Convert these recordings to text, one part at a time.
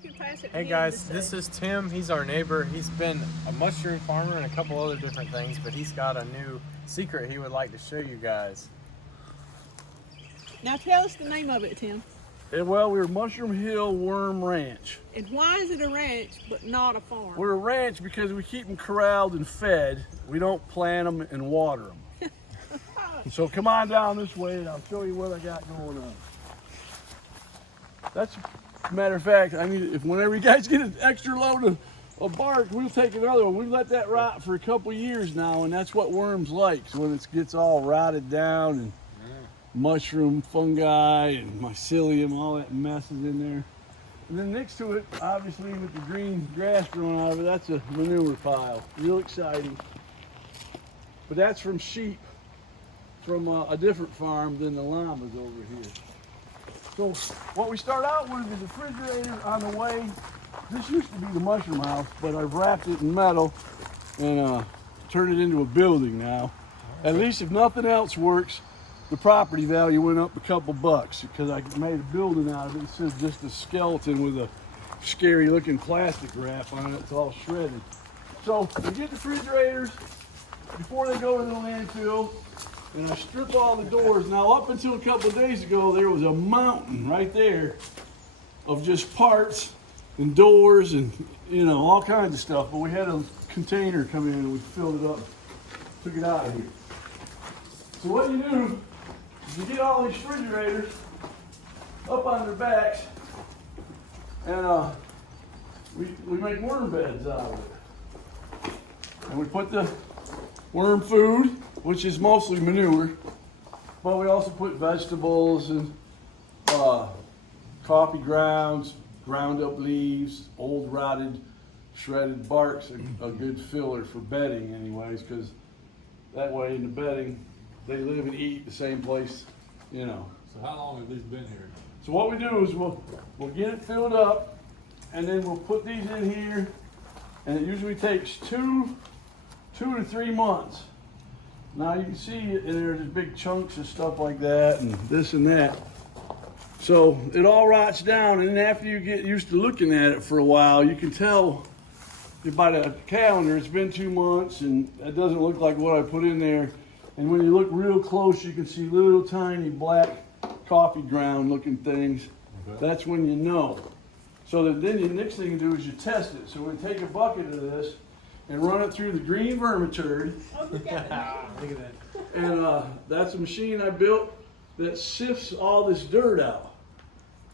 can pass it. Hey guys, this is Tim. He's our neighbor. He's been a mushroom farmer and a couple other different things, but he's got a new secret he would like to show you guys. Now tell us the name of it, Tim. Well, we're Mushroom Hill Worm Ranch. And why is it a ranch but not a farm? We're a ranch because we keep them corralled and fed. We don't plant them and water them. So come on down this way and I'll show you what I got going on. That's a matter of fact, I mean, if whenever you guys get an extra load of bark, we'll take another one. We've let that rot for a couple years now, and that's what worms like. So when it gets all rotted down and mushroom fungi and mycelium, all that mess is in there. And then next to it, obviously with the green grass growing out of it, that's a manure pile. Real exciting. But that's from sheep from a different farm than the llamas over here. So what we start out with is a refrigerator on the way. This used to be the mushroom house, but I've wrapped it in metal and turned it into a building now. At least if nothing else works, the property value went up a couple bucks because I made a building out of it instead of just a skeleton with a scary looking plastic wrap on it. It's all shredded. So we get the refrigerators before they go to the landfill, and I strip all the doors. Now up until a couple of days ago, there was a mountain right there of just parts and doors and all kinds of stuff. But we had a container come in and we filled it up, took it out of here. So what you do, you get all these refrigerators up on their backs, and we make worm beds out of it. And we put the worm food, which is mostly manure, but we also put vegetables and coffee grounds, ground up leaves, old rotted, shredded bark's a good filler for bedding anyways, because that way in the bedding, they live and eat the same place, So how long have these been here? So what we do is we'll get it filled up, and then we'll put these in here, and it usually takes two to 3 months. Now you can see in there, there's big chunks of stuff like that, and this and that. So it all rots down, and then after you get used to looking at it for a while, you can tell by the calendar it's been 2 months, and it doesn't look like what I put in there. And when you look real close, you can see little tiny black coffee ground looking things. Okay. That's when you know. So then the next thing you do is you test it. So we take a bucket of this and run it through the green vermiturd. Oh, look at it. Look at that. And that's a machine I built that sifts all this dirt out.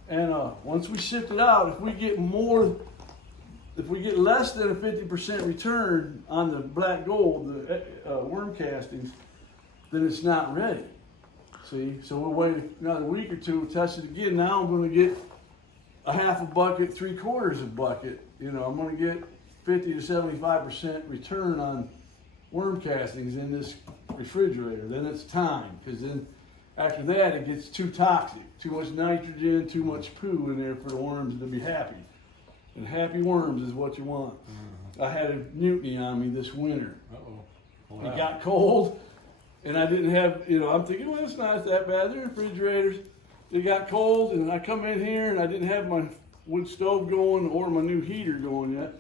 And once we sift it out, if we get less than a 50% return on the black gold, the worm castings, then it's not ready. See, so we'll wait another week or two, test it again. Now I'm going to get a half a bucket, 3/4 of a bucket. I'm going to get 50 to 75% return on worm castings in this refrigerator. Then it's time, because then after that it gets too toxic, too much nitrogen, too much poo in there for the worms to be happy. And happy worms is what you want. Mm-hmm. I had a mutiny on me this winter. Uh-oh. It got cold, and I didn't have, I'm thinking, well, it's not that bad. They're refrigerators. It got cold, and I come in here, and I didn't have my wood stove going or my new heater going yet.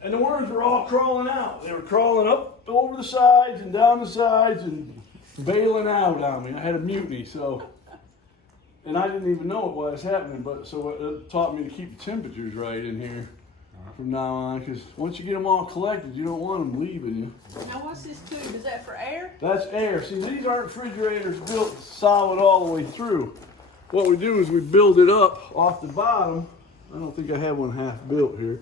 And the worms were all crawling out. They were crawling up over the sides and down the sides and bailing out on me. I had a mutiny, and I didn't even know what was happening, so it taught me to keep the temperatures right in here from now on, because once you get them all collected, you don't want them leaving you. Now what's this tube? Is that for air? That's air. See, these aren't refrigerators built solid all the way through. What we do is we build it up off the bottom. I don't think I have one half built here.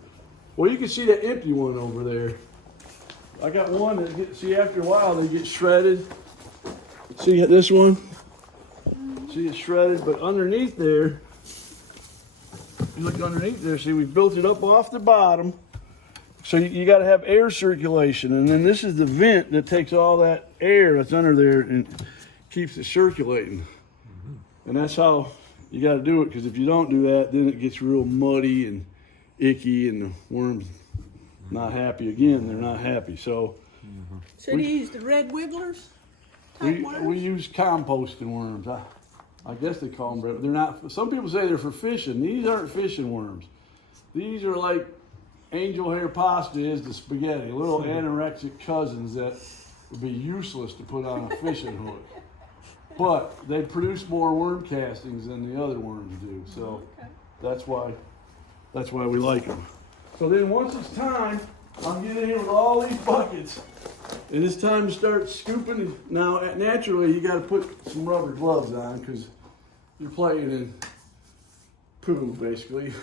Well, you can see that empty one over there. I got one that after a while they get shredded. See this one? See, it's shredded, but underneath there, you look underneath there, see, we built it up off the bottom. So you got to have air circulation, and then this is the vent that takes all that air that's under there and keeps it circulating. Mm-hmm. And that's how you got to do it, because if you don't do that, then it gets real muddy and icky, and the worms not happy again. They're not happy. So, So do you use the red wigglers type worms? we use composting worms. I guess they call them, but they're not. Some people say they're for fishing. These aren't fishing worms. These are like angel hair pasta is the spaghetti, little anorexic cousins that would be useless to put on a fishing hook. But they produce more worm castings than the other worms do, so that's why we like them. So then once it's time, I'll get in here with all these buckets, and it's time to start scooping. Now, naturally, you got to put some rubber gloves on because you're playing in poo, basically.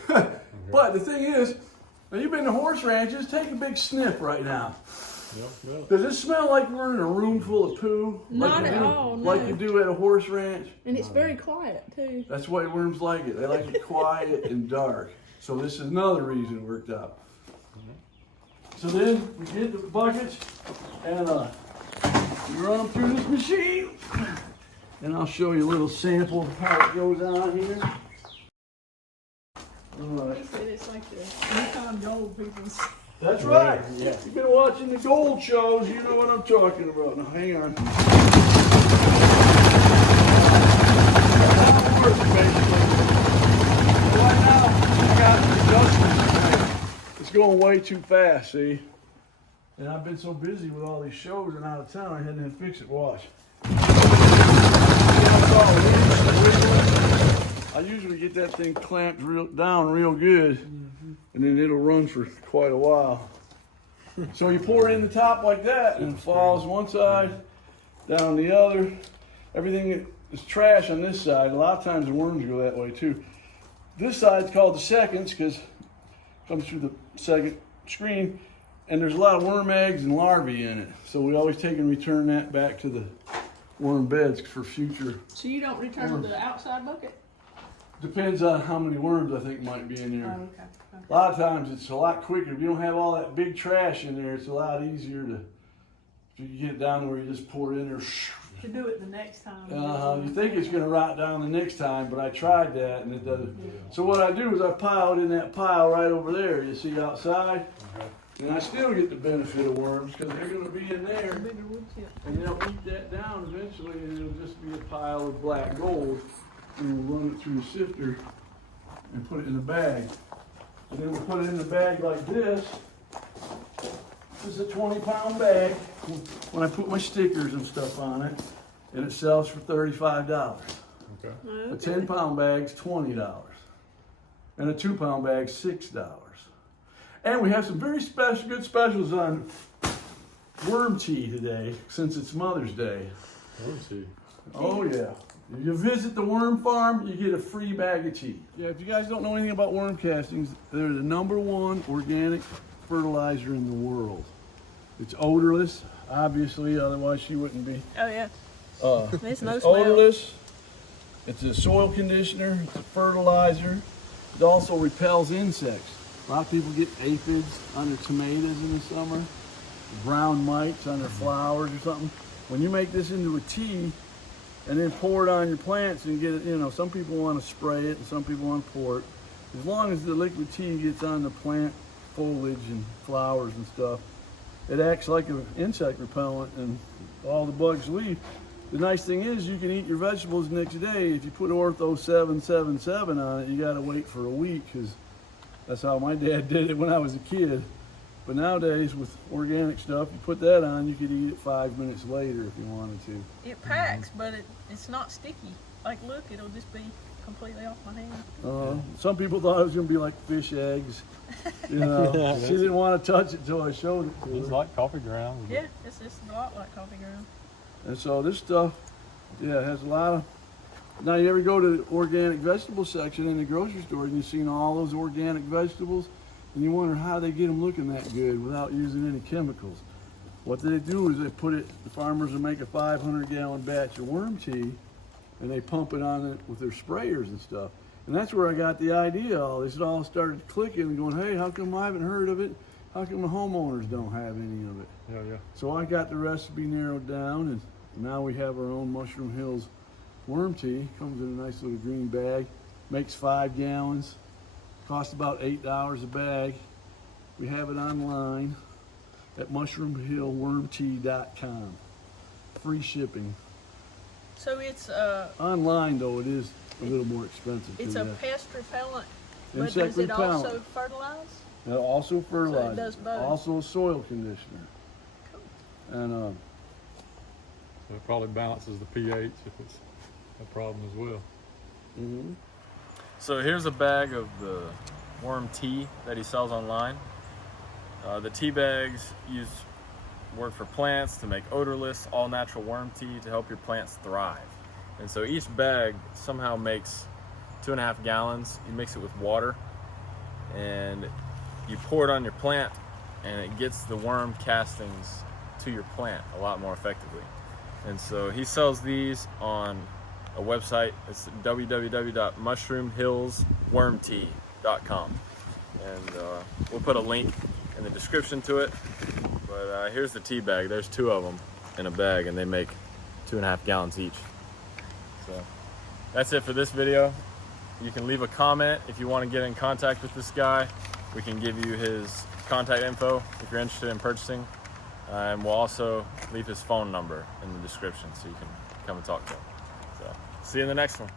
But the thing is, now you've been to horse ranches, take a big sniff right now. Yep. Does it smell like we're in a room full of poo? Not at all, no. Like you do at a horse ranch? And it's very quiet too. That's why worms like it. They like it quiet and dark. So this is another reason it worked out. So then we get the buckets and we run them through this machine. And I'll show you a little sample of how it goes on here. All right. He said it's like the Yukon Gold people's. That's right. Yeah. You've been watching the gold shows, you know what I'm talking about. Now hang on. Right now, I got the adjustment. It's going way too fast, see? And I've been so busy with all these shows and out of town, I hadn't had to fix it. Watch. I usually get that thing clamped down real good, and then it'll run for quite a while. So you pour it in the top like that, and it falls one side, down the other. Everything is trash on this side. A lot of times the worms go that way too. This side's called the seconds because it comes through the second screen, and there's a lot of worm eggs and larvae in it. So we always take and return that back to the worm beds for future. So you don't return to the outside bucket? Depends on how many worms I think might be in there. Oh, okay. A lot of times it's a lot quicker. If you don't have all that big trash in there, it's a lot easier to, if you get it down where you just pour it in there. To do it the next time. You think it's going to rot down the next time, but I tried that and it doesn't. So what I do is I pile it in that pile right over there, you see outside. And I still get the benefit of worms because they're going to be in there. And they'll eat that down eventually, and it'll just be a pile of black gold. And we'll run it through the sifter and put it in a bag. And then we'll put it in a bag like this. This is a 20-pound bag when I put my stickers and stuff on it, and it sells for $35. Okay. A 10-pound bag's $20, and a 2-pound bag's $6. And we have some very good specials on worm tea today, since it's Mother's Day. Worm tea. Oh yeah. If you visit the worm farm, you get a free bag of tea. Yeah, if you guys don't know anything about worm castings, they're the #1 organic fertilizer in the world. It's odorless, obviously, otherwise she wouldn't be. Oh yeah. There's no It's smell. odorless. It's a soil conditioner. It's a fertilizer. It also repels insects. A lot of people get aphids on their tomatoes in the summer, brown mites on their flowers or something. When you make this into a tea and then pour it on your plants and get it, you know, some people want to spray it and some people want to pour it. As long as the liquid tea gets on the plant foliage and flowers and stuff, it acts like an insect repellent and all the bugs leave. The nice thing is you can eat your vegetables the next day. If you put Ortho 777 on it, you got to wait for a week because that's how my dad did it when I was a kid. But nowadays with organic stuff, you put that on, you could eat it 5 minutes later if you wanted to. It packs, but it's not sticky. Like, look, it'll just be completely off my hand. Some people thought it was going to be like fish eggs. You know, she didn't want to touch it till I showed it to her. It's like coffee grounds. Yeah, it's just a lot like coffee ground. And so this stuff, yeah, it has a lot of. Now you ever go to the organic vegetable section in the grocery store and you've seen all those organic vegetables and you wonder how they get them looking that good without using any chemicals. What they do is they put it, the farmers will make a 500-gallon batch of worm tea and they pump it on it with their sprayers and stuff. And that's where I got the idea. All this all started clicking and going, hey, how come I haven't heard of it? How come the homeowners don't have any of it? Yeah. So I got the recipe narrowed down, and now we have our own Mushroom Hills worm tea. Comes in a nice little green bag, makes 5 gallons, costs about $8 a bag. We have it online at mushroomhillwormtea.com. Free shipping. So it's Online though, it is a little more expensive. it's too, a yeah. pest repellent But insect does it repellent. also fertilize? It also fertilizes. does both. Also a soil conditioner. Cool. And So it probably balances the pH if it's a problem as well. So here's a bag of the worm tea that he sells online. The tea bags work for plants to make odorless, all natural worm tea to help your plants thrive. And so each bag somehow makes 2.5 gallons. You mix it with water and you pour it on your plant, and it gets the worm castings to your plant a lot more effectively. And so he sells these on a website. It's www.mushroomhillswormtea.com, and we'll put a link in the description to it. But here's the tea bag. There's 2 of them in a bag, and they make 2.5 gallons each. So that's it for this video. You can leave a comment if you want to get in contact with this guy. We can give you his contact info if you're interested in purchasing. And we'll also leave his phone number in the description so you can come and talk to him. So, see you in the next one.